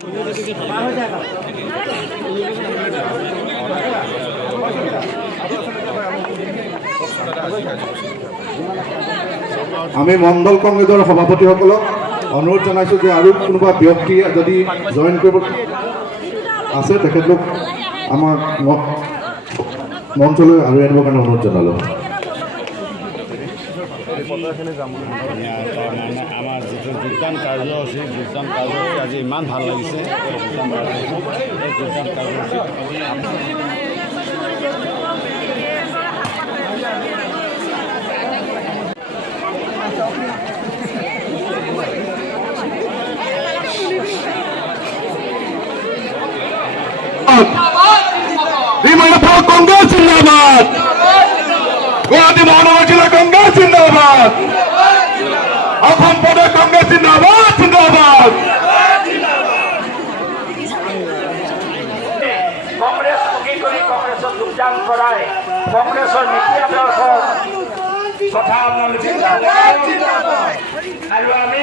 আমি মণ্ডল কংগ্ৰেছৰ সভাপতিসকলক অনুৰোধ জনাইছোঁ যে আৰু কোনোবা ব্যক্তি যদি জইন কৰিব আছে তেখেতলোক আমাৰ মঞ্চলৈ আৰু আনিবৰ কাৰণে অনুৰোধ জনালোঁ। আমাৰ যিটো যোগদান কাৰ্যসূচী আজি ইমান ভাল লাগিছে। যোগদান কাৰ্যসূচী কংগ্ৰেস জিন্দাবাদ, গুৱাহাটী মহানগৰ জিলা কংগ্ৰেছ জিন্দাবাদ, অসম প্ৰদেশ কংগ্ৰেছ জিন্দাবাদ জিন্দাবাদ। কংগ্ৰেছ মুখী কৰি কংগ্ৰেছক যোগদান কৰাই কংগ্ৰেছৰ নীতি আদৰ্শ কথা আপোনালোকে আৰু আমি